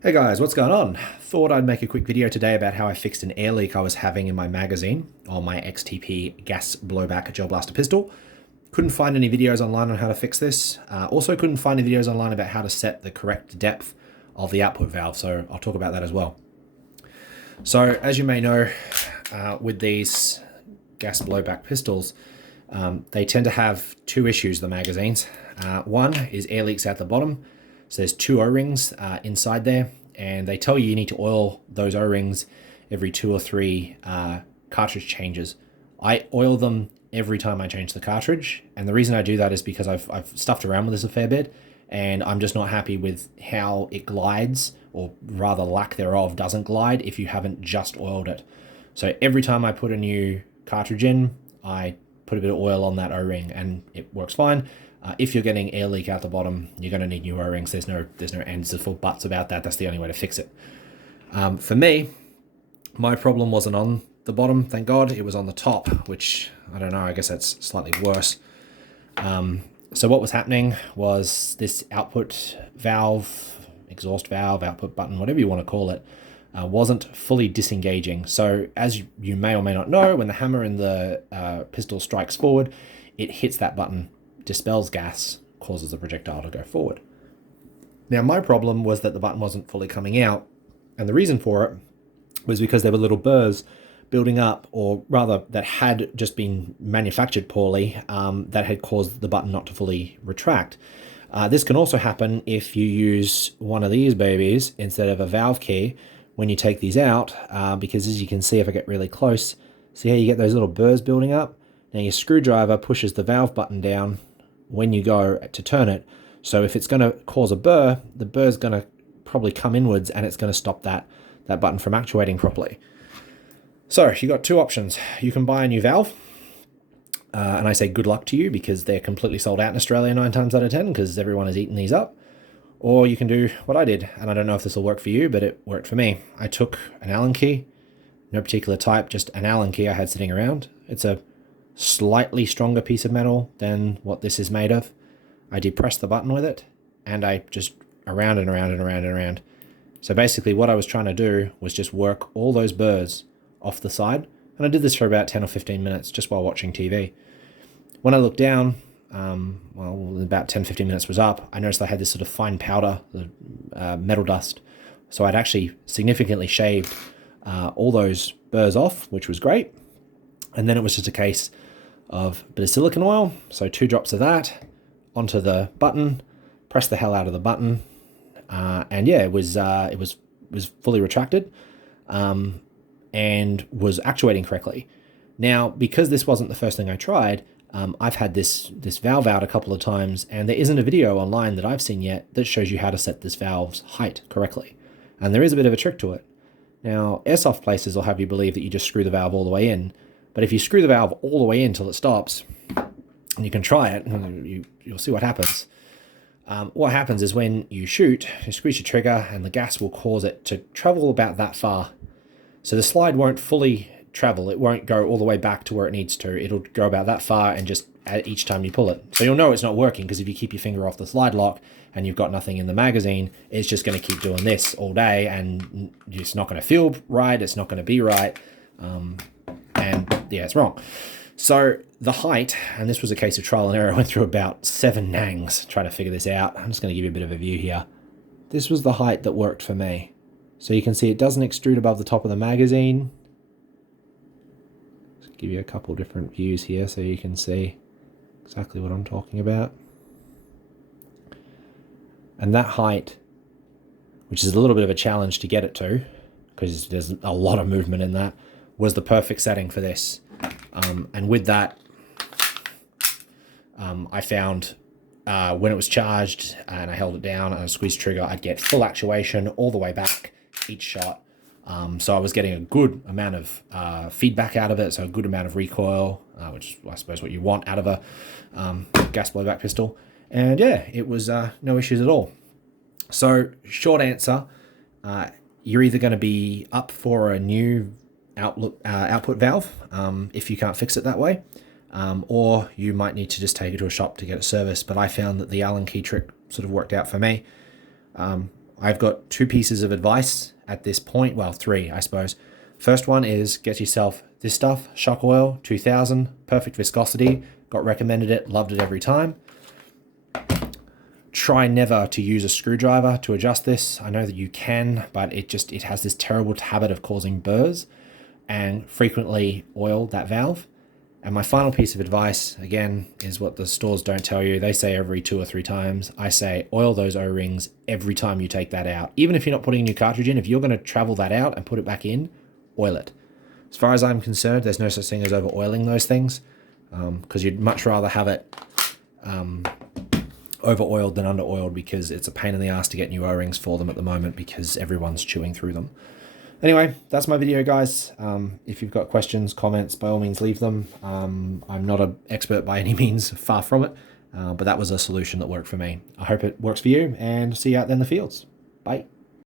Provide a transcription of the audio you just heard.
Hey guys, what's going on? Thought I'd make a quick video today about how I fixed an air leak I was having in my magazine on my XTP gas blowback gel blaster pistol. Couldn't find any videos online on how to fix this. Also couldn't find any videos online about how to set the correct depth of the output valve, so I'll talk about that as well. So as you may know, with these gas blowback pistols, they tend to have two issues, the magazines. One is air leaks at the bottom. So there's two O-rings inside there, and they tell you need to oil those O-rings every 2 or 3 cartridge changes. I oil them every time I change the cartridge, and the reason I do that is because I've stuffed around with this a fair bit, and I'm just not happy with how it glides, or rather lack thereof doesn't glide if you haven't just oiled it. So every time I put a new cartridge in, I put a bit of oil on that O-ring and it works fine. If you're getting air leak out the bottom, you're going to need new O-rings. There's no ands or buts about that. That's the only way to fix it. For me, my problem wasn't on the bottom, thank God. It was on the top, which, I don't know, I guess that's slightly worse. So what was happening was this output valve, exhaust valve, output button, whatever you want to call it, wasn't fully disengaging. So as you may or may not know, when the hammer in the pistol strikes forward, it hits that button, dispels gas, causes the projectile to go forward. Now my problem was that the button wasn't fully coming out, and the reason for it was because there were little burrs building up, or rather that had just been manufactured poorly, that had caused the button not to fully retract. This can also happen if you use one of these babies instead of a valve key when you take these out, because as you can see, if I get really close, see how you get those little burrs building up? Now your screwdriver pushes the valve button down when you go to turn it. So if it's going to cause a burr, the burr is going to probably come inwards and it's going to stop that button from actuating properly. So you got two options. You can buy a new valve, and I say good luck to you because they're completely sold out in Australia 9 times out of 10 because everyone is eating these up. Or you can do what I did, and I don't know if this will work for you, but it worked for me. I took an Allen key, no particular type, just an Allen key I had sitting around. It's a slightly stronger piece of metal than what this is made of. I depressed the button with it, and I just around and around and around and around. So basically what I was trying to do was just work all those burrs off the side, and I did this for about 10 or 15 minutes just while watching TV. When I looked down, well, about 10-15 minutes was up, I noticed I had this sort of fine powder, metal dust. So I'd actually significantly shaved all those burrs off, which was great. And then it was just a case of a bit of silicone oil, so 2 drops of that onto the button, press the hell out of the button, and yeah, it was fully retracted, and was actuating correctly. Now, because this wasn't the first thing I tried, I've had this valve out a couple of times, and there isn't a video online that I've seen yet that shows you how to set this valve's height correctly. And there is a bit of a trick to it. Now, airsoft places will have you believe that you just screw the valve all the way in, but if you screw the valve all the way in till it stops, and you can try it, and you'll see what happens. What happens is when you shoot, you squeeze your trigger, and the gas will cause it to travel about that far. So the slide won't fully travel. It won't go all the way back to where it needs to. It'll go about that far and just each time you pull it. So you'll know it's not working because if you keep your finger off the slide lock and you've got nothing in the magazine, it's just going to keep doing this all day, and it's not going to feel right. It's not going to be right. And yeah, it's wrong. So the height, and this was a case of trial and error, I went through about 7 nangs trying to figure this out. I'm just going to give you a bit of a view here. This was the height that worked for me. So you can see it doesn't extrude above the top of the magazine. Just give you a couple different views here so you can see exactly what I'm talking about. And that height, which is a little bit of a challenge to get it to, because there's a lot of movement in that, was the perfect setting for this. And with that, I found when it was charged and I held it down and I squeezed trigger, I'd get full actuation all the way back each shot. So I was getting a good amount of feedback out of it, so a good amount of recoil, which I suppose what you want out of a gas blowback pistol. And yeah, it was no issues at all. So short answer, you're either going to be up for a new output valve if you can't fix it that way, or you might need to just take it to a shop to get it serviced. But I found that the Allen key trick sort of worked out for me. I've got two pieces of advice at this point. Well, three, I suppose. First one is get yourself this stuff, Shock Oil 2000, perfect viscosity. Got recommended it, loved it every time. Try never to use a screwdriver to adjust this. I know that you can, but it has this terrible habit of causing burrs, and frequently oil that valve. And my final piece of advice, again, is what the stores don't tell you. They say every 2 or 3 times. I say oil those O-rings every time you take that out. Even if you're not putting a new cartridge in, if you're going to travel that out and put it back in, oil it. As far as I'm concerned, there's no such thing as over-oiling those things, because you'd much rather have it over-oiled than under-oiled, because it's a pain in the ass to get new O-rings for them at the moment because everyone's chewing through them. Anyway, that's my video, guys. If you've got questions, comments, by all means leave them. I'm not an expert by any means, far from it, but that was a solution that worked for me. I hope it works for you, and see you out there in the fields. Bye.